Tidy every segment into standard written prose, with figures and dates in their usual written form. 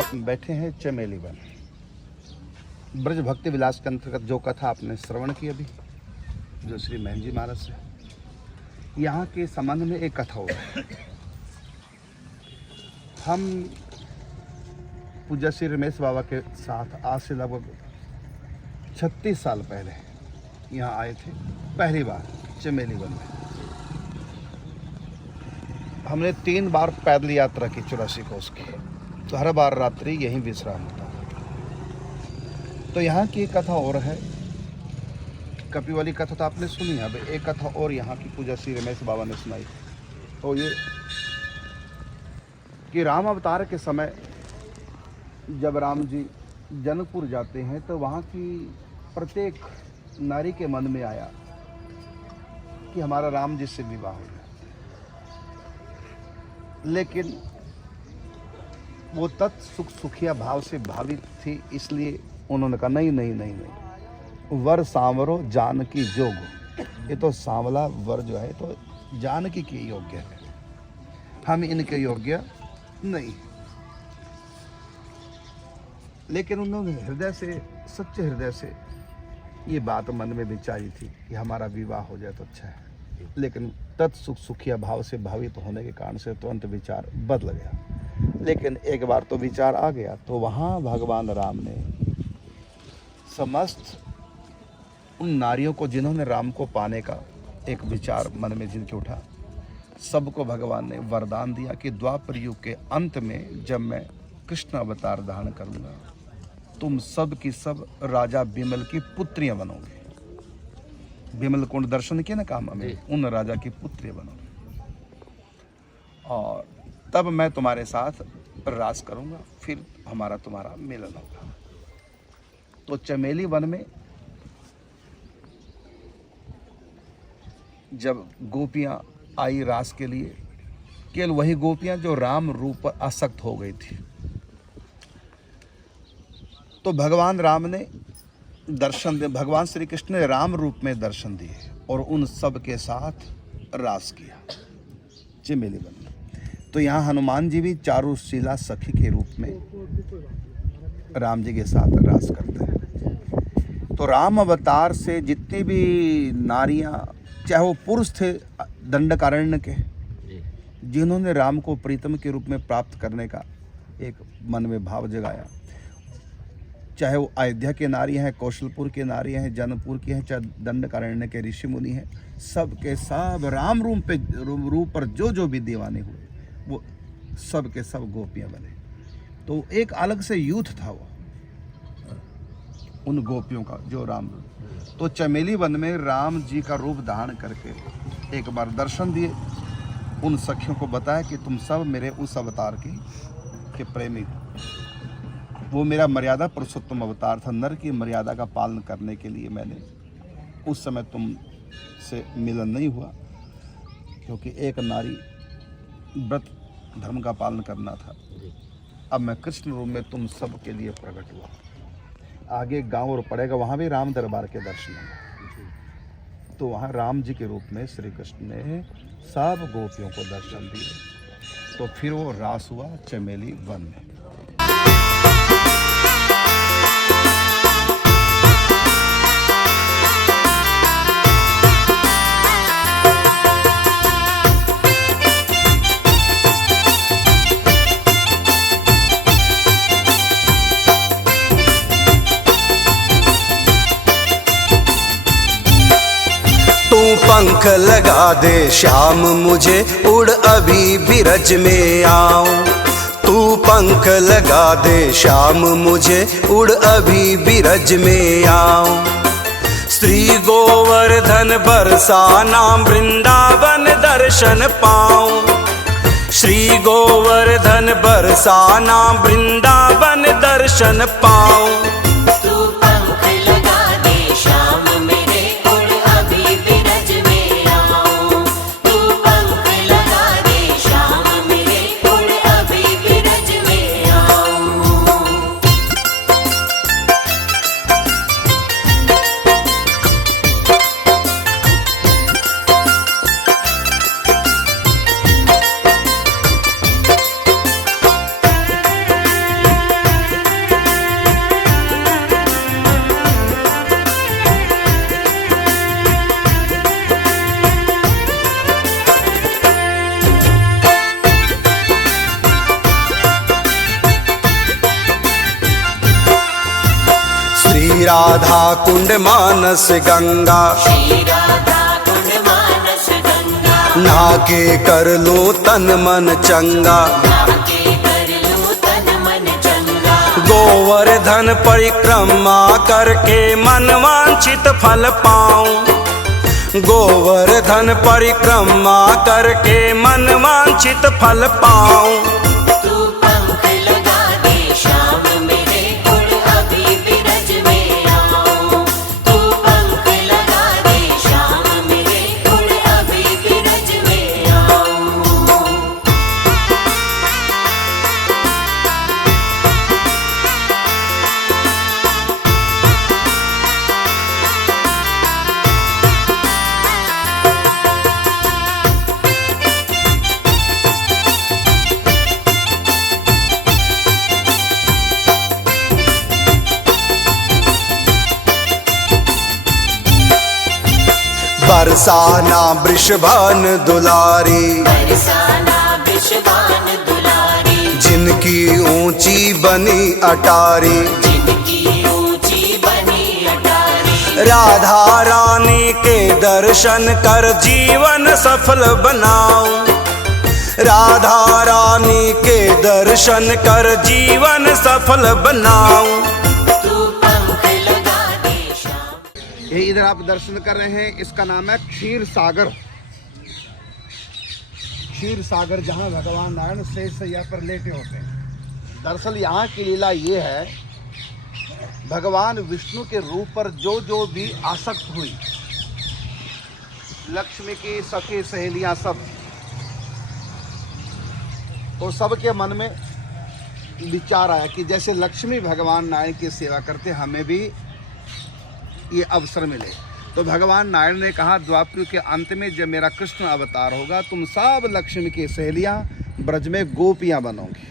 आप बैठे हैं चमेली वन। ब्रज भक्ति विलास के अंतर्गत जो कथा आपने श्रवण की अभी, जो श्री महन जी महाराज से, यहाँ के संबंध में एक कथा हो रहा है। हम पूज्य श्री रमेश बाबा के साथ आज से लगभग 36 साल पहले यहाँ आए थे, पहली बार चमेली वन में। हमने 3 बार पैदल यात्रा की 84 कोस की, तो हर बार रात्रि यहीं विश्राम होता। तो यहाँ की एक कथा और है, कपि वाली कथा तो आपने सुनी है। अब एक कथा और यहाँ की पूज्य श्री रमेश बाबा ने सुनाई। तो ये कि राम अवतार के समय जब राम जी जनकपुर जाते हैं तो वहाँ की प्रत्येक नारी के मन में आया कि हमारा राम जी से विवाह हो गया। लेकिन वो तत्सुख सुखिया भाव से भावित थी, इसलिए उन्होंने कहा नहीं नहीं नहीं नहीं, वर सांवरो जानकी जोग। ये तो सांवला वर जो है तो जानकी के योग्य है, हम इनके योग्य नहीं। लेकिन उन्होंने हृदय से, सच्चे हृदय से ये बात मन में विचारी थी कि हमारा विवाह हो जाए तो अच्छा है। लेकिन तत्सुख सुखिया भाव से भावित होने के कारण से तुरंत विचार बदल गया। लेकिन एक बार तो विचार आ गया, तो वहाँ भगवान राम ने समस्त उन नारियों को जिन्होंने राम को पाने का एक विचार मन में जिनके उठा, सबको भगवान ने वरदान दिया कि द्वापर युग के अंत में जब मैं कृष्ण अवतार धारण करूंगा, तुम सब की सब राजा बिमल की पुत्रियां बनोगे। बिमल कुंड दर्शन किया ना काम में, उन राजा की पुत्रियां बनोगे, और तब मैं तुम्हारे साथ रास करूंगा, फिर हमारा तुम्हारा मिलन होगा। तो चमेली वन में जब गोपियां आई रास के लिए, केवल वही गोपियां जो राम रूप पर आसक्त हो गई थी, तो भगवान राम ने दर्शन दे, भगवान श्री कृष्ण ने राम रूप में दर्शन दिए और उन सब के साथ रास किया चमेली वन में। तो यहाँ हनुमान जी भी चारुशीला सखी के रूप में राम जी के साथ रास करते हैं। तो राम अवतार से जितनी भी नारियां, चाहे वो पुरुष थे दंडकारण्य के, जिन्होंने राम को प्रीतम के रूप में प्राप्त करने का एक मन में भाव जगाया, चाहे वो अयोध्या के नारी हैं, कौशलपुर के नारी हैं, जनकपुर की हैं, चाहे दंडकारण्य के ऋषि मुनि हैं, सब के सब राम रूप पर जो जो भी दीवाने हुए, वो सब के सब गोपियां बने। तो एक अलग से यूथ था वो उन गोपियों का जो राम। तो चमेली वन में राम जी का रूप धारण करके एक बार दर्शन दिए, उन सखियों को बताया कि तुम सब मेरे उस अवतार के प्रेमी हो। वो मेरा मर्यादा पुरुषोत्तम अवतार था, नर की मर्यादा का पालन करने के लिए मैंने उस समय तुम से मिलन नहीं हुआ, क्योंकि एक नारी व्रत धर्म का पालन करना था। अब मैं कृष्ण रूप में तुम सब के लिए प्रकट हुआ। आगे गांव और पड़ेगा, वहाँ भी राम दरबार के दर्शन होंगे। तो वहाँ राम जी के रूप में श्री कृष्ण ने सब गोपियों को दर्शन दिए। तो फिर वो रास हुआ चमेली वन में। पंख लगा दे श्याम मुझे, उड़ अभी बिरज में आऊं। तू पंख लगा दे श्याम मुझे, उड़ अभी बिरज में आऊं। श्री गोवर्धन बरसाना वृंदावन दर्शन पाऊं। श्री गोवर्धन बरसाना वृंदावन दर्शन पाऊं। राधा कुंड मानस गंगा, नहा के कर लो तन मन चंगा। गोवर्धन परिक्रमा करके मन वांछित फल पाऊं। गोवर्धन परिक्रमा करके मन वांछित फल पाऊं। तू पंख लगा दे श्याम मेरे उड़ अभी बिरज में आऊं। तू पंख लगा दे श्याम मेरे उड़ अभी बिरज में आऊं। बरसाना वृषभान दुलारी, बरसाना विश्वान दुलारी, जिनकी ऊंची बनी अटारी। जिनकी ऊंची बनी अटारी। राधा रानी के दर्शन कर जीवन सफल बनाऊं। राधा रानी के दर्शन कर जीवन सफल बनाऊं। तू पंख लगा दे श्याम। ये इधर आप दर्शन कर रहे हैं, इसका नाम है क्षीर सागर। क्षीर सागर जहाँ भगवान नारायण शेष सैया पर लेटे होते हैं। दरअसल यहाँ की लीला ये है, भगवान विष्णु के रूप पर जो जो भी आसक्त हुई, लक्ष्मी की सखी सहेलियाँ सब, तो सबके मन में विचार आया कि जैसे लक्ष्मी भगवान नारायण की सेवा करते, हमें भी ये अवसर मिले। तो भगवान नारायण ने कहा, द्वापर के अंत में जब मेरा कृष्ण अवतार होगा, तुम सब लक्ष्मी की सहेलियां ब्रज में गोपियां बनोगी।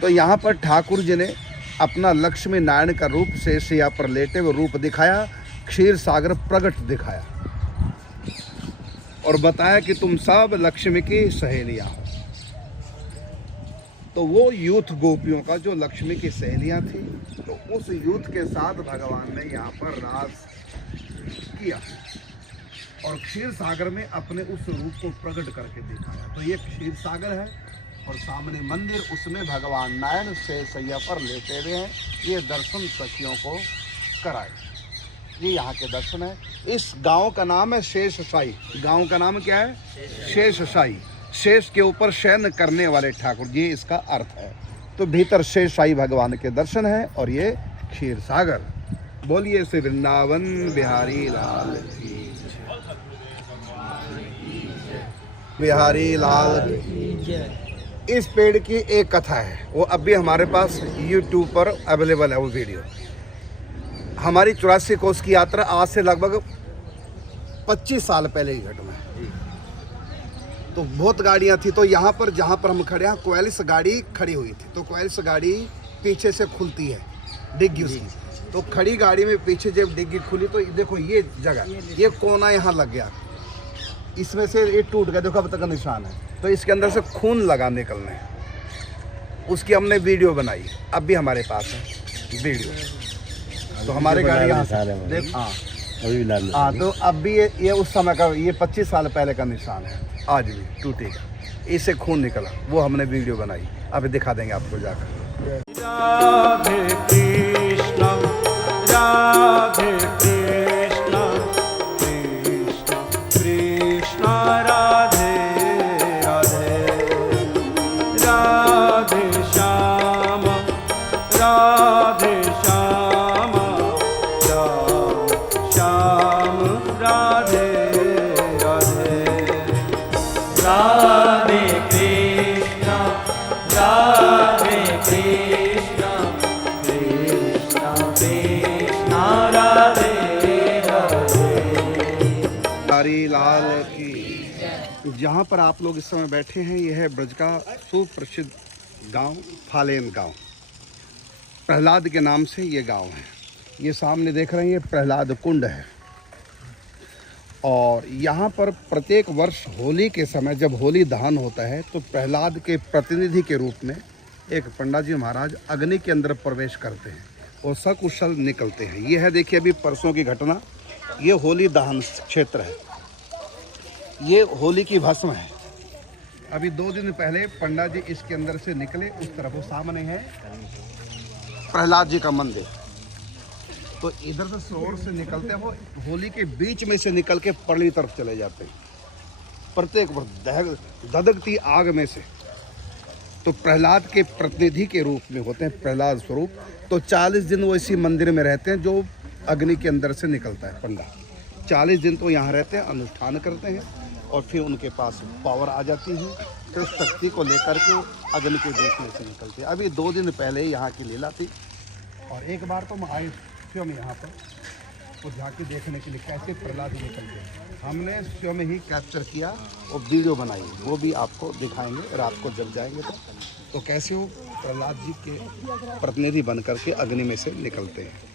तो यहाँ पर ठाकुर जी ने अपना लक्ष्मी नारायण का रूप शेषैया पर लेटे हुए रूप दिखाया, क्षीर सागर प्रगट दिखाया और बताया कि तुम सब लक्ष्मी की सहेलियां हो। तो वो यूथ गोपियों का जो लक्ष्मी की सहेलियां थी, तो उस यूथ के साथ भगवान ने यहाँ पर रास किया और क्षीर सागर में अपने उस रूप को प्रकट करके दिखाया। तो ये क्षीर सागर है और सामने मंदिर, उसमें भगवान नारायण शेषैया पर लेटे हुए हैं। ये दर्शन सखियों को कराए। ये यहाँ के दर्शन है। इस गांव का नाम है शेषशाही। गांव का नाम क्या है? शेषशाही। शेष के ऊपर शयन करने वाले ठाकुर जी, इसका अर्थ है। तो भीतर शेषशाही भगवान के दर्शन है और ये क्षीर सागर। बोलिए श्री वृंदावन बिहारी लाल की बिहारी लाल की। इस पेड़ की एक कथा है, वो अभी हमारे पास YouTube पर अवेलेबल है वो वीडियो। हमारी 84 कोस की यात्रा आज से लगभग 25 साल पहले ही घटना है। तो बहुत गाड़ियां थी, तो यहाँ पर जहाँ पर हम खड़े हैं, कोयलिस गाड़ी खड़ी हुई थी। तो कोयलिस गाड़ी पीछे से खुलती है, डिग्गी उसकी। तो खड़ी गाड़ी में पीछे जब डिग्गी खुली, तो देखो ये जगह, ये कोना यहाँ लग गया, इसमें से ये टूट गया, देखो अब तक का निशान है। तो इसके अंदर से खून लगा निकलने, उसकी हमने वीडियो बनाई, अब भी हमारे पास है वीडियो। तो हमारे गाड़ी यहाँ देख, हाँ, तो अब भी ये उस समय का, ये 25 साल पहले का निशान है, आज भी टूटेगा, इससे खून निकला, वो हमने वीडियो बनाई, अभी दिखा देंगे आपको जाकर। राधे कृष्ण राधे कृष्ण कृष्ण कृष्ण राधे राधे राधे श्याम राधे श्याम राम श्याम राधे राधे राधे कृष्ण राधे कृष्ण कृष्ण कृष्ण राधे राधे। हरी लाल की। जहाँ पर आप लोग इस समय बैठे हैं, यह है ब्रज का सुप्रसिद्ध गांव फालेन गांव। प्रहलाद के नाम से ये गांव है। ये सामने देख रहे हैं, ये प्रहलाद कुंड है। और यहाँ पर प्रत्येक वर्ष होली के समय जब होली दहन होता है, तो प्रहलाद के प्रतिनिधि के रूप में एक पंडा जी महाराज अग्नि के अंदर प्रवेश करते हैं और सकुशल निकलते हैं। ये है देखिए अभी परसों की घटना, ये होली दहन क्षेत्र है, ये होली की भस्म है। अभी 2 दिन पहले पंडा जी इसके अंदर से निकले, उस तरफ वो सामने है प्रहलाद जी का मंदिर। तो इधर से सरोवर से निकलते हो, होली के बीच में से निकल के परली तरफ चले जाते हैं, प्रत्येक धधकती आग में से। तो प्रहलाद के प्रतिनिधि के रूप में होते हैं, प्रहलाद स्वरूप। तो 40 दिन वो इसी मंदिर में रहते हैं, जो अग्नि के अंदर से निकलता है पंडा। 40 दिन तो यहाँ रहते हैं, अनुष्ठान करते हैं, और फिर उनके पास पावर आ जाती है, तो शक्ति को लेकर के अग्नि के बीच में से निकलते हैं। अभी 2 दिन पहले यहाँ की लीला थी, और एक बार तो मैं आए स्वयं यहाँ पर वो झांकी देखने के लिए कैसे प्रहलाद निकल गए। हमने स्वयं ही कैप्चर किया और वीडियो बनाई, वो भी आपको दिखाएंगे रात को जब जाएंगे तो कैसे वो प्रहलाद जी के प्रतिनिधि बन करके अग्नि में से निकलते हैं।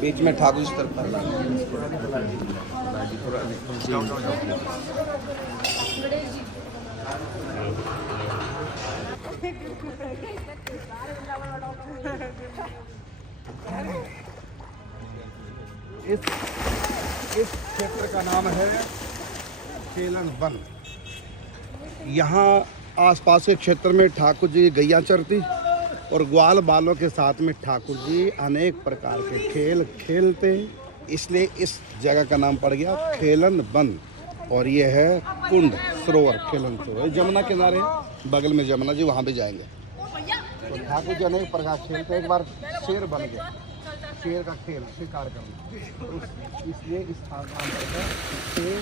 बीच में ठाकुर इस तरफ इस क्षेत्र का नाम है खेलन वन। यहाँ आसपास के क्षेत्र में ठाकुर जी गैया चरती और ग्वाल बालों के साथ में ठाकुर जी अनेक प्रकार के खेल खेलते, इसलिए इस जगह का नाम पड़ गया खेलन वन। और ये है कुंड सरोवर, खेलन सरोवर जमुना किनारे, बगल में जमुना जी, वहाँ भी जाएंगे। तो ठाकुर जी अनेक प्रकार खेलते। एक बार शेर बन गया, शेर का खेल शिकार करना, तो इसलिए इस स्थान पर शेर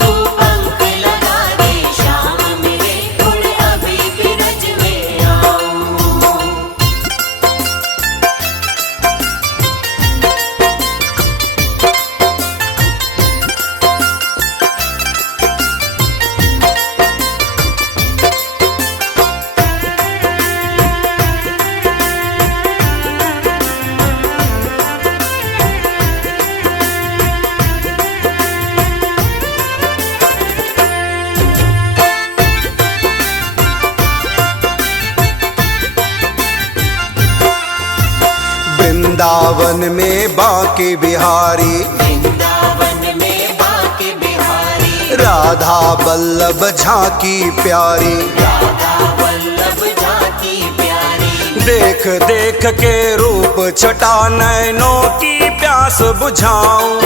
तू पंख लगा दे श्याम मेरे, उड़ अभी बिरज में आऊं। वृंदावन में बांके बिहारी, वृंदावन में बांके बिहारी, राधा बल्लभ झांकी प्यारी, राधा वल्लभ झांकी प्यारी। देख देख के रूप छटा नैनों की प्यास बुझाऊं,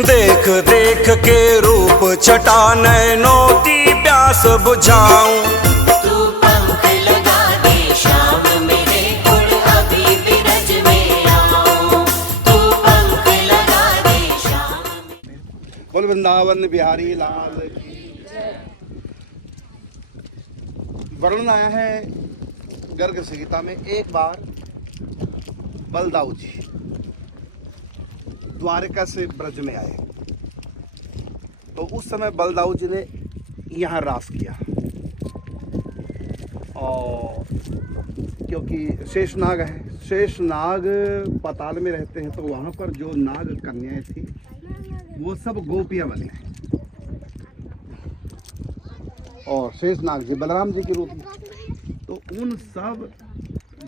देख देख के रूप छटा नैनों की प्यास बुझाऊं। तू पंख लगा दे श्याम मेरे उड़ अभी बिरज में आऊं। तू पंख लगा दे श्याम। बोल वृंदावन बिहारी लाल की। वर्णन आया है गर्ग संहिता में। एक बार बलदाऊ जी द्वारका से ब्रज में आए, तो उस समय बलदाऊ जी ने यहाँ रास किया, और क्योंकि शेषनाग है, शेषनाग पाताल में रहते हैं, तो वहाँ पर जो नाग कन्याएं थी वो सब गोपियाँ बनी हैं, और शेषनाग जी बलराम जी के रूप में, तो उन सब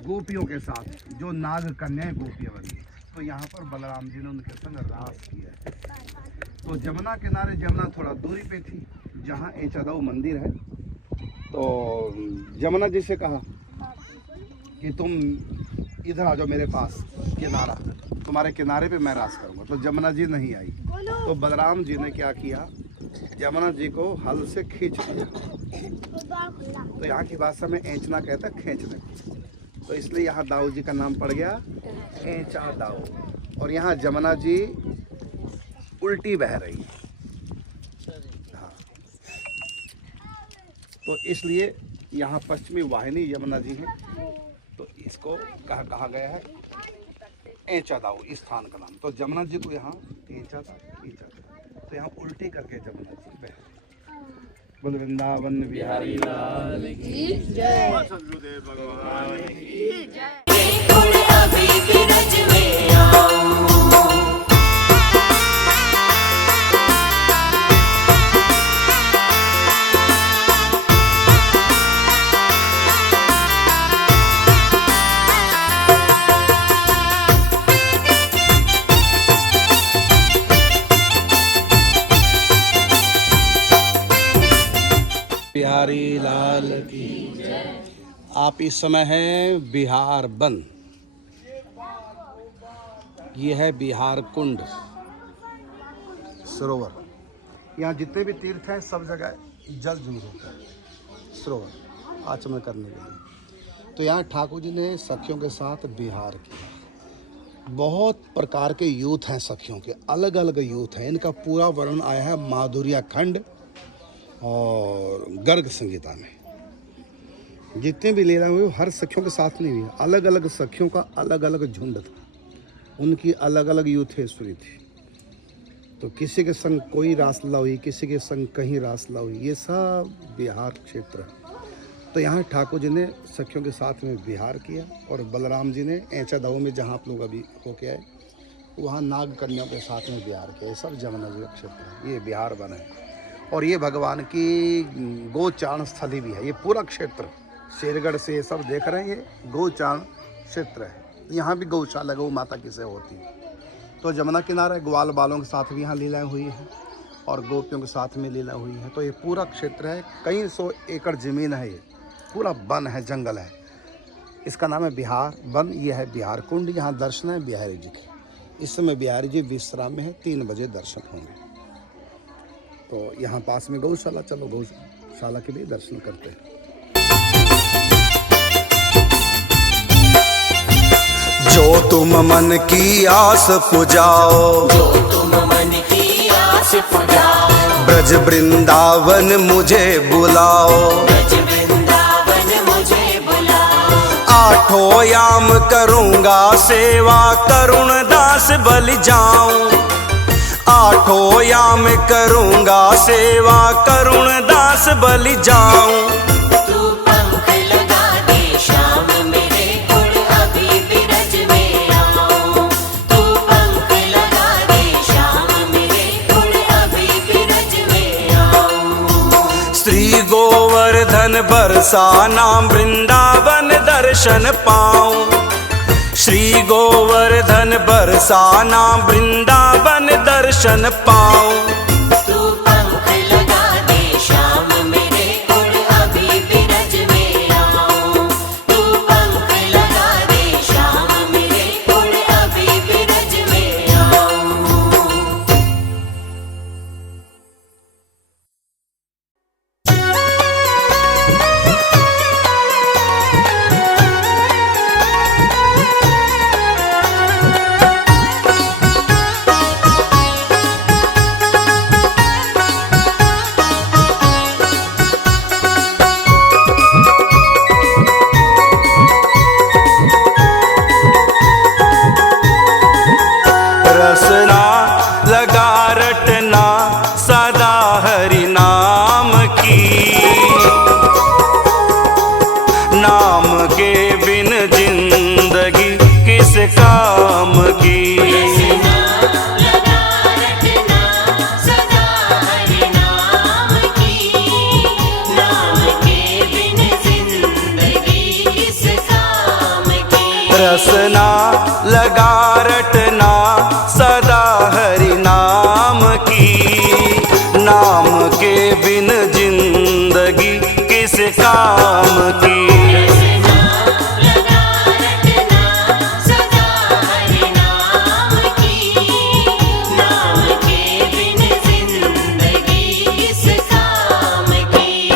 गोपियों के साथ जो नाग कन्याएं गोपियाँ बनी, तो यहाँ पर बलराम जी ने उनके संग रास किया। तो जमुना किनारे, जमुना थोड़ा दूरी पे थी जहाँ एचादाऊ मंदिर है, तो जमुना जी से कहा कि तुम इधर आ जाओ मेरे पास किनारा, तुम्हारे किनारे पे मैं रास करूँगा। तो जमुना जी नहीं आई, तो बलराम जी ने क्या किया, जमुना जी को हल से खींच लिया। तो यहाँ की भाषा में एंचना कहता है खींचने को, तो इसलिए यहाँ दाऊ जी का नाम पड़ गया एंचा दाऊ। और यहाँ जमुना जी उल्टी बह रही है, हाँ, तो इसलिए यहाँ पश्चिमी वाहिनी यमुना जी है, तो इसको कहा गया है एंचा दाऊ, इस स्थान का नाम। तो जमुना जी को यहाँ एंचा दाऊ, तो यहाँ उल्टी करके जमुना जी बह रही। बोल वृंदावन बिहारी लाल की जय, सद्गुरुदेव भगवान की जय। उड़ अभी बिरज में आऊं। बिहारी लाल की जय। आप इस समय हैं बिहार वन, ये है बिहार कुंड सरोवर। यहाँ जितने भी तीर्थ हैं सब जगह जल जूझ होता है सरोवर आचमन करने के लिए। तो यहाँ ठाकुर जी ने सखियों के साथ विहार किया। बहुत प्रकार के यूथ हैं सखियों के, अलग अलग यूथ हैं। इनका पूरा वर्णन आया है माधुर्य खंड और गर्ग संहिता में। जितने भी लीला हुए हर सखियों के साथ नहीं हुई, अलग अलग सखियों का अलग अलग झुंड था, उनकी अलग अलग यूथेश्वरी थी। तो किसी के संग कोई रासलीला हुई, किसी के संग कहीं रासलीला हुई, ये सब बिहार क्षेत्र है। तो यहाँ ठाकुर जी ने सखियों के साथ में विहार किया, और बलराम जी ने ऐचा दाऊ में जहाँ आप लोग अभी होके आए वहाँ नाग कन्याओं के साथ में विहार किया। ये सब जमुना जी का क्षेत्र है, ये बिहार वन है। और ये भगवान की गोचारण स्थली भी है। ये पूरा क्षेत्र शेरगढ़ से ये सब देख रहे हैं, ये गोचारण क्षेत्र है। यहाँ भी गौशाला गौ माता की सेवा होती है। तो जमुना किनारा ग्वाल बालों के साथ भी यहाँ लीलाएँ हुई हैं, और गोपियों के साथ में लीला हुई है। तो ये पूरा क्षेत्र है, कई 100 एकड़ ज़मीन है, ये पूरा वन है, जंगल है। इसका नाम है बिहार वन। ये है बिहार कुंड। यहाँ दर्शन है बिहारी जी के। इस समय बिहारी जी विश्राम में है, 3 बजे दर्शन होंगे। तो यहाँ पास में गौशाला, चलो गौशाला के भी दर्शन करते हैं। जो तुम मन की आस पुजाओ, जो तुम मन की आस पुजाओ, ब्रज वृंदावन मुझे बुलाओ, ब्रज वृंदावन मुझे बुलाओ। 8 याम करूँगा सेवा, करुण दास बलि जाऊं। 8 याम करूँगा सेवा, करुण दास बलि जाऊं। तू पंख लगा दे श्याम मेरे उड़ अभी बिरज में आऊं। तू पंख लगा दे श्याम मेरे उड़ अभी बिरज में आऊं। श्री गोवर्धन बरसा नाम, वृंदावन दर्शन पाऊं। श्री गोवर्धन बरसा नाम, वृंदावन दर्शन पाऊं। तू पंख रसना लगा रटना सदा हरि नाम की। नाम के बिन जिंदगी किस काम की। रसना लगा रटना सदा हरि नाम की। नाम के बिन जिंदगी किस काम की। रसना लगा रटना सदा हरि नाम की। नाम के बिन जिंदगी किस काम की। रसना लगा रटना सदा हरि नाम की। नाम के बिन जिंदगी किस काम की।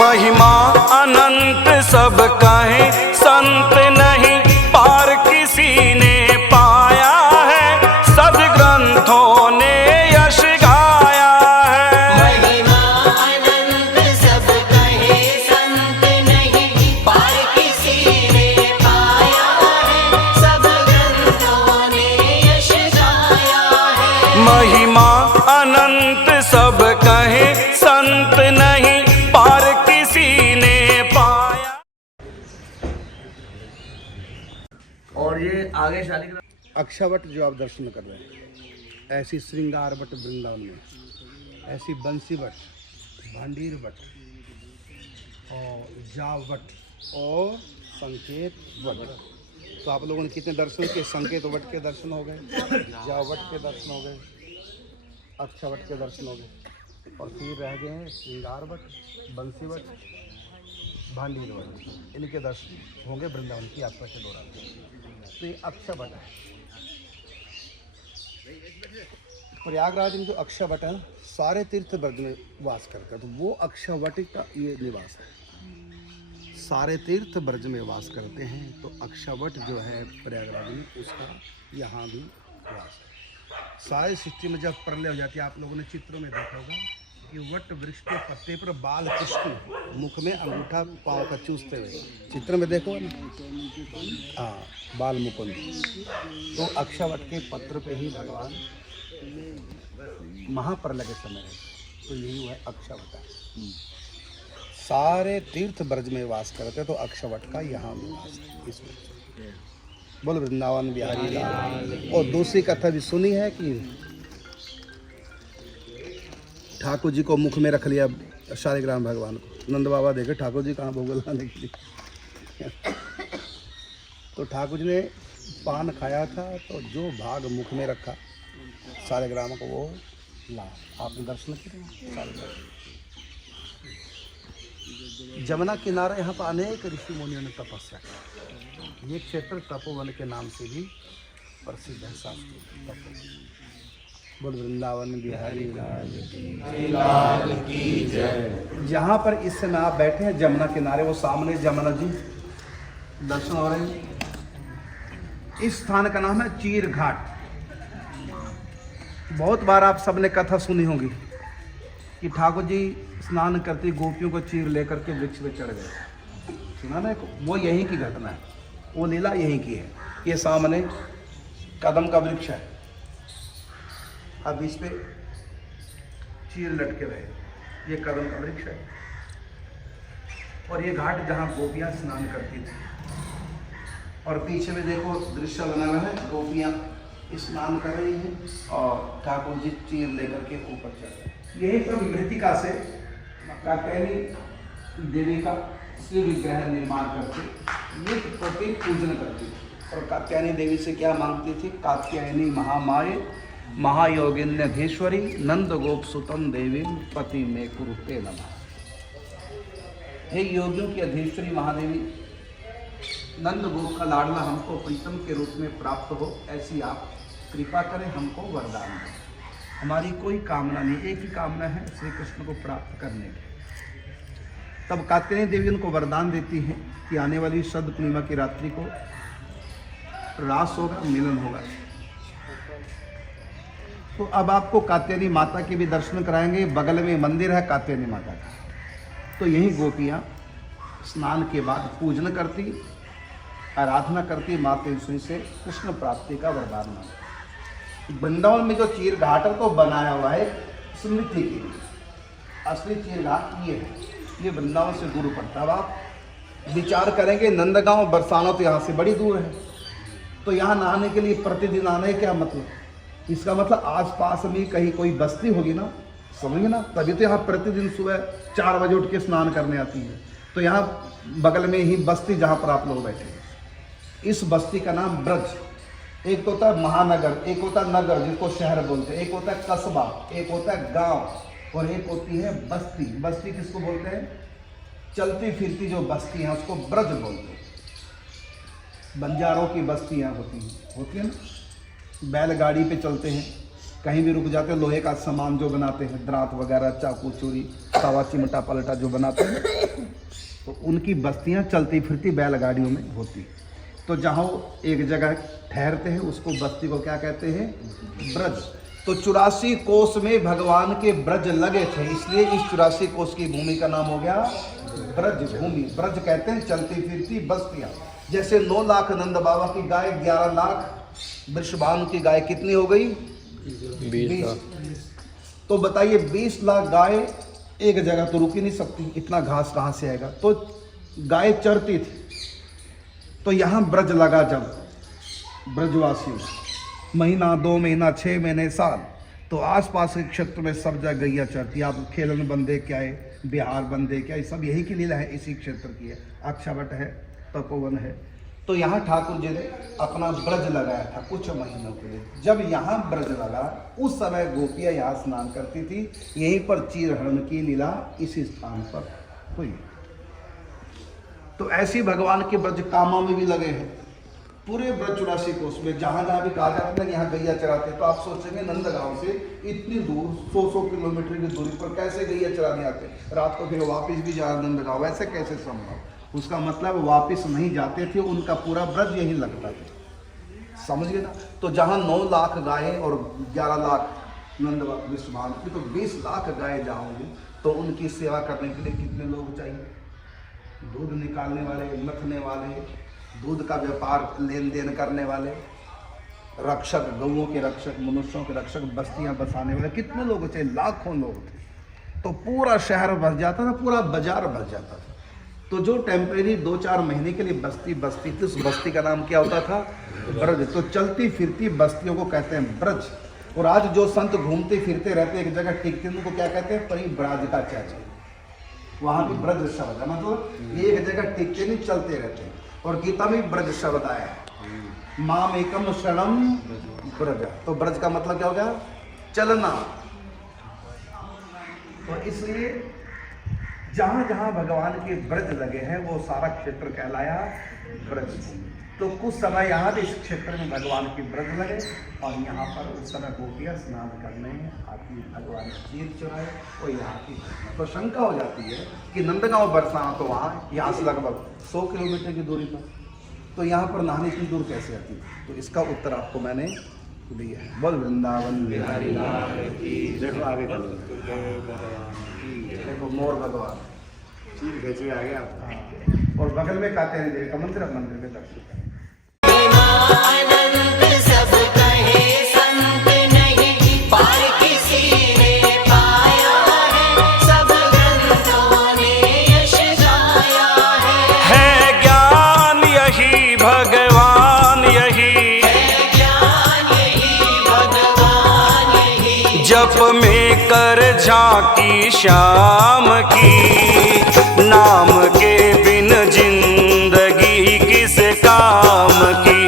महिमा अनंत सब कहें संत नहीं पार किसी ने पाया है। सदग्रंथों ने यश गाया है। महिमा अनंत सब कहे संत नहीं पार किसी ने पाया है। सब ग्रंथों ने यश गाया है। महिमा अनंत सब कहें संत नहीं पार किसी ने पाया। और ये आगे शालिग्राम अक्षावट जो आप दर्शन कर रहे हैं, ऐसी श्रृंगार वट वृंदावन में, ऐसी बंसी वट, भांडीर वट और जावट और संकेत वट। तो आप लोगों ने कितने दर्शन किए? संकेत वट के दर्शन हो गए, जावट के दर्शन हो गए, अक्षावट के दर्शन हो गए, और फिर रह गए हैं श्रृंगार वट, बंसी वट, भांडीर वट। इनके दर्शन होंगे वृंदावन की यात्रा के दौरान। तो ये अक्षावट है। प्रयागराज में जो अक्षावट है, सारे तीर्थ वर्ग में वास करता है, तो वो अक्षावट का ये निवास है। सारे तीर्थ वर्ग में वास करते हैं, तो अक्षावट जो है प्रयागराज में, उसका यहाँ भी वास है। सारे सृष्टि में जब प्रलय हो जाती है, आप लोगों ने चित्रों में देखा होगा कि वट वृक्ष के पत्ते पर बाल कृष्ण मुख में अंगूठा पाँव का चूसते हुए, चित्र में देखो ना, हाँ, बाल मुकुंद। तो अक्षावट के पत्र पे ही भगवान महाप्रलय के समय रहते, तो यही हुआ है अक्षावट। सारे तीर्थ ब्रज में वास करते, तो अक्षावट का यहाँ भी वास है इसमें। बोल वृंदावन बिहारी लाल। और दूसरी कथा भी सुनी है कि ठाकुर जी को मुख में रख लिया शालिग्राम भगवान को। नंद बाबा देखे ठाकुर जी कहाँ भोग लाने के लिए। तो ठाकुर जी ने पान खाया था, तो जो भाग मुख में रखा शालिग्राम को, वो ला। आपने दर्शन किए शालिग्राम। जमुना किनारा यहाँ पर अनेक ऋषि मुनियों ने तपस्या की। ये क्षेत्र तपोवन के नाम से भी प्रसिद्ध है। शास्त्री तपोवन। बोल वृंदावन बिहारी लाल की जय। जहाँ पर इस समय आप बैठे हैं जमुना किनारे, वो सामने जमुना जी दर्शन हो रहे हैं। इस स्थान का नाम है चीर घाट। बहुत बार आप सबने कथा सुनी होगी कि ठाकुर जी स्नान करते गोपियों को चीर लेकर के वृक्ष पे चढ़ गए। सुना ना? वो यहीं की घटना है, वो लीला यहीं की है। ये सामने कदम का वृक्ष है, अब इस पे चीर लटके रहे, ये कदम का वृक्ष है। और ये घाट जहाँ गोपियाँ स्नान करती थी, और पीछे में देखो दृश्य बना हुआ है, गोपियाँ स्नान कर रही हैं और ठाकुर जी चीर लेकर के ऊपर चढ़ रहे हैं। यही सब मृतिका से कात्यायनी देवी का श्री विग्रह निर्माण करके ये प्रत्येक पूजन करती थी। और कात्यायनी देवी से क्या मांगती थी? कात्यायनी महामाये महायोगिन्यधीश्वरी नंद गोप सुतम देवी पति में कुरुते नमः। हे योगियों की अधीश्वरी महादेवी, नंद गोप का लाडला हमको प्रीतम के रूप में प्राप्त हो, ऐसी आप कृपा करें, हमको वरदान दें। हमारी कोई कामना नहीं, एक ही कामना है श्री कृष्ण को प्राप्त करने की। तब कात्यायनी देवी उनको वरदान देती है कि आने वाली शरद पूर्णिमा की रात्रि को रास होगा, मिलन होगा। तो अब आपको कात्यायनी माता के भी दर्शन कराएंगे। बगल में मंदिर है कात्यायनी माता का, तो यही गोपियाँ स्नान के बाद पूजन करती, आराधना करती मातेश्वरी से कृष्ण प्राप्ति का वरदान मांगती। वृंदावन में जो चीर घाट है तो बनाया हुआ है स्मृति के लिए, असली चीर घाट ये है, ये वृंदावन से दूर पड़ता है। अब आप विचार करेंगे नंदगांव बरसाना तो यहाँ से बड़ी दूर है, तो यहाँ नहाने के लिए प्रतिदिन आना है क्या मतलब? इसका मतलब आसपास में कहीं कोई बस्ती होगी ना, समझिए ना, तभी तो यहाँ प्रतिदिन सुबह 4 बजे उठ के स्नान करने आती है। तो यहाँ बगल में ही बस्ती जहाँ पर आप लोग बैठे हैं, इस बस्ती का नाम ब्रज। एक होता है महानगर, एक होता है नगर जिसको शहर बोलते हैं, एक होता है कस्बा, एक होता है गांव, और एक होती है बस्ती। बस्ती किसको बोलते हैं? चलती फिरती जो बस्ती है उसको ब्रज बोलते हैं। बंजारों की बस्तियाँ होती है ना, बैलगाड़ी पे चलते हैं, कहीं भी रुक जाते हैं, लोहे का सामान जो बनाते हैं, दरात वगैरह, चाकू चूड़ी, तवा चिमटा पलटा जो बनाते हैं, तो उनकी बस्तियाँ चलती फिरती बैलगाड़ियों में होती। तो जहाँ वो एक जगह ठहरते हैं उसको बस्ती को क्या कहते हैं? ब्रज। तो 84 कोस में भगवान के ब्रज लगे थे, इसलिए इस 84 कोस की भूमि का नाम हो गया ब्रज भूमि। ब्रज कहते हैं चलती फिरती बस्तियाँ। जैसे 9 लाख नंद बाबा की गाय, 11 लाख वृषभानु की गाय कितनी हो गई? 20। तो बताइए 20 लाख गाय एक जगह तो रुक ही नहीं सकती, इतना घास कहाँ से आएगा? तो गाय चरती थी, तो यहाँ ब्रज लगा। जब ब्रजवासी महीना, 2 महीना, 6 महीने, साल, तो आसपास के क्षेत्र में सब जगह गैया चरती। आप खेलन बंदे क्या है, बिहार बंदे क्या है, सब यही की लीला है, इसी क्षेत्र की है। अक्षावट है, तपोवन है। तो यहाँ ठाकुर जी ने अपना ब्रज लगाया था कुछ महीनों के लिए। जब यहाँ ब्रज लगा उस समय गोपियाँ यहाँ स्नान करती थी। यहीं पर चीरहरण की लीला इसी स्थान पर हुई। तो ऐसी भगवान के ब्रज कामा में भी लगे हैं, पूरे ब्रज 84 कोस में। जहाँ जहाँ भी कहा जाता है कि यहाँ गैया चराते, तो आप सोचेंगे नंदगांव से इतनी दूर 100 किलोमीटर की दूरी पर कैसे गैया चराने आते, रात को फिर वापस भी जा नंदगांव, ऐसे कैसे संभव? उसका मतलब वापस नहीं जाते थे, उनका पूरा ब्रज यहीं लगता था, समझिए ना। तो जहाँ 9 लाख गायें और 11 लाख नंद वृषभानु की, तो 20 लाख गायें जहाँ होंगी, तो उनकी सेवा करने के लिए कितने लोग चाहिए? दूध निकालने वाले, मथने वाले, दूध का व्यापार लेन देन करने वाले, रक्षक, गौओं के रक्षक, मनुष्यों के रक्षक, बस्तियां बसाने वाले, कितने लोग थे? लाखों लोग थे। तो पूरा शहर भर जाता था, पूरा बाजार भर जाता था। तो जो टेम्परेरी 2-4 महीने के लिए बस्ती थी, उस बस्ती का नाम क्या होता था? ब्रज। तो चलती फिरती बस्तियों को कहते हैं ब्रज। और आज जो संत घूमते फिरते रहते हैं, एक जगह टिकते हैं, उनको क्या कहते हैं? परिब्राज का चाचा। वहाँ भी ब्रज शब्द है, मतलब एक जगह टिकते नहीं, चलते रहते हैं। और गीता में ब्रज शब्द आया है, माम एकम शरणम ब्रज। तो ब्रज का मतलब क्या हो गया? चलना। तो इसलिए जहाँ जहाँ भगवान के ब्रज लगे हैं वो सारा क्षेत्र कहलाया ब्रज। तो कुछ समय यहाँ भी इस क्षेत्र में भगवान के ब्रज लगे, और यहाँ पर उस समय गोपियाँ स्नान करने आती, भगवान चीर चुराए और यहाँ की। तो शंका हो जाती है कि नंदगांव बरसाना तो वहाँ, यहाँ से लगभग 100 किलोमीटर की दूरी पर, तो यहाँ पर नहाने इतनी दूर कैसे आती है? तो इसका उत्तर आपको मैंने दिया है। बोल वृंदावन बिहारी लाल की। देखो आगे देखो मोर भगवान चीर खींचे आ गया, और बगल में कात्यायनी देवी का मंदिर, मंदिर में दर्शन करें। आनंद सब कहे संत नहीं, पार किसी ने पाया है, सब ग्रंथों ने यश गाया है ज्ञान यही भगवान यही, है ज्ञान यही भगवान यही। जप में कर झांकी श्याम की, नाम के बिन जिंदगी किस काम की।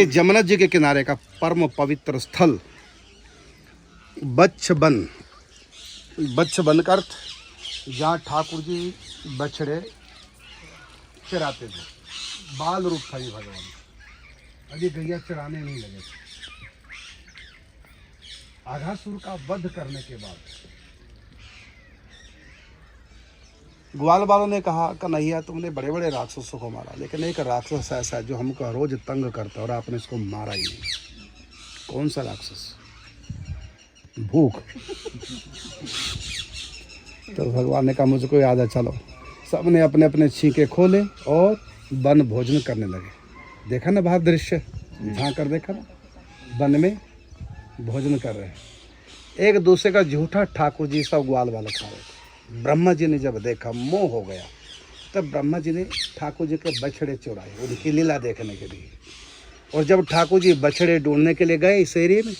ये जमुना जी के किनारे का परम पवित्र स्थल बच्छ वन। बच्छ वन का अर्थ जहाँ ठाकुर जी बछड़े चराते थे। बाल रूप था ये भगवान, अभी गैया चराने नहीं लगे थे। आघासुर का वध करने के बाद ग्वाल वालों ने कहा कन्हैया तुमने बड़े बड़े राक्षसों को मारा, लेकिन एक राक्षस ऐसा है जो हमको रोज तंग करता है और आपने इसको मारा ही नहीं। कौन सा राक्षस? भूख। तो भगवान ने कहा मुझको याद है, चलो। सबने अपने अपने छींके खोले और वन भोजन करने लगे। देखा ना बाहर दृश्य, झांक कर देखा ना, वन में भोजन कर रहे हैं। एक दूसरे का झूठा ठाकुर जी सब ग्वाल वाले खा रहे थे। ब्रह्मा जी ने जब देखा मोह हो गया, तब ब्रह्मा जी ने ठाकुर जी के बछड़े चुराए उनकी लीला देखने के लिए। और जब ठाकुर जी बछड़े ढूंढने के लिए गए इस एरिए में,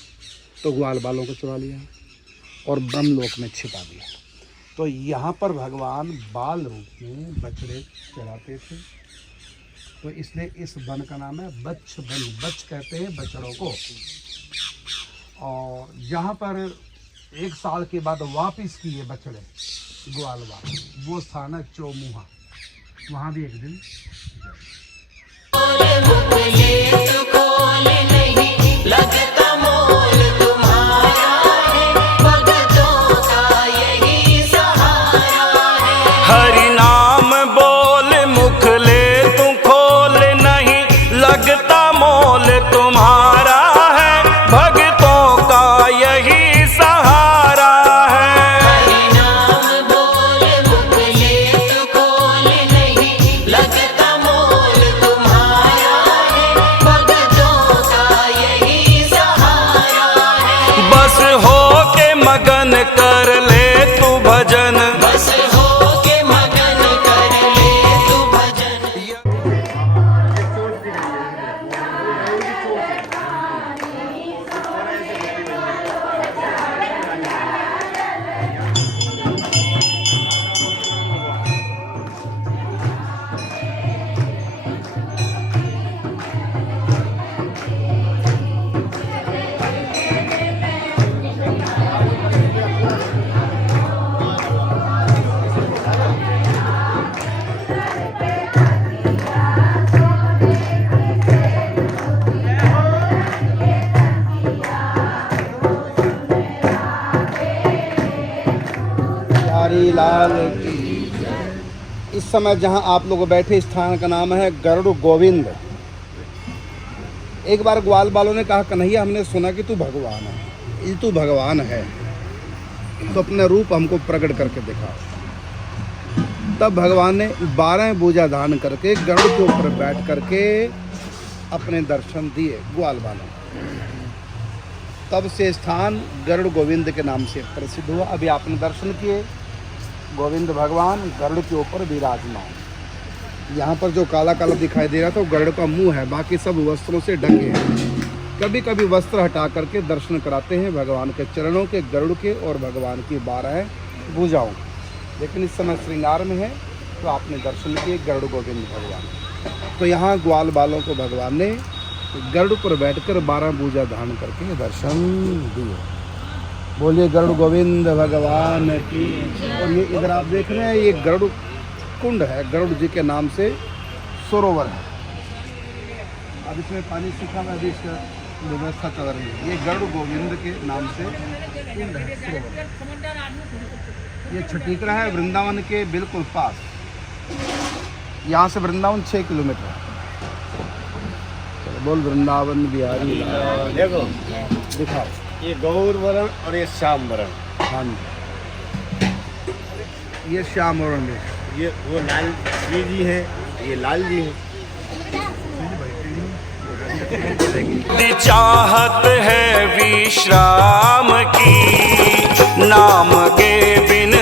तो ग्वाल बालों को चुरा लिया और ब्रह्मलोक में छिपा दिया। तो यहाँ पर भगवान बाल रूप में बछड़े चराते थे, तो इसलिए इस वन का नाम है बच्छ वन। बच्छ कहते हैं बछड़ों को। और जहाँ पर 1 साल के बाद वापिस किए बछड़े ग्वालवाल, वो स्थान है चौमुहा। वहाँ भी एक दिन लगता मोल तुम्हारा है, भक्तों का यही सहारा है। हरि नाम बोल मुख ले तू खोल, नहीं लगता मोल तुम्हारा है, भक्तों का यही सहारा है। हरि नाम बोल मुख ले तू खोल, नहीं लगता मोल तुम्हारा है, भक्तों का यही सहारा है। बस हो के मगन कर ले तू भजन, बस हो के मगन कर ले तू भजन। प्यारी लाल की। इस समय जहाँ आप लोग बैठे स्थान का नाम है गरुड़ गोविंद। एक बार ग्वाल बालों ने कहा कन्हैया हमने सुना कि तू भगवान है, ये तू भगवान है तो अपना रूप हमको प्रकट करके दिखा। तब भगवान ने 12 भुजा धारण करके गरुड़ के ऊपर बैठ करके अपने दर्शन दिए ग्वाल बालों। तब से स्थान गरुड़ गोविंद के नाम से प्रसिद्ध हुआ। अभी आपने दर्शन किए गोविंद भगवान गरुड़ के ऊपर विराजमान। यहाँ पर जो काला काला दिखाई दे रहा था वो गरुड़ का मुंह है, बाकी सब वस्त्रों से ढके हैं। कभी कभी वस्त्र हटा करके दर्शन कराते हैं भगवान के चरणों के, गरुड़ के और भगवान की 12 भुजाओं। लेकिन इस समय श्रृंगार में है तो आपने दर्शन किए गरुड़ गोविंद भगवान। तो यहाँ ग्वाल बालों को भगवान ने गरुड़ पर बैठकर 12 भुजा धारण करके दर्शन दिए। बोलिए गरुड़ गोविंद भगवान की। और ये इधर आप देख रहे हैं ये गरुड़ कुंड है, गरुड़ जी के नाम से सरोवर है। अब इसमें पानी सूखा में अभी इसका व्यवस्था चल रही है। ये गरुड़ गोविंद के नाम से कुंड है, सरोवर। ये छठीकरा है वृंदावन के बिल्कुल पास। यहाँ से वृंदावन 6 किलोमीटर है। चलो बोल वृंदावन बिहारी लाल। देखो दिखाओ ये गौर वरण और ये श्याम वरण, हाँ जी, ये श्याम वरण है। ये वो लाल श्री जी हैं, ये लाल जी हैं। चाहत है विश्राम की, नाम के बिन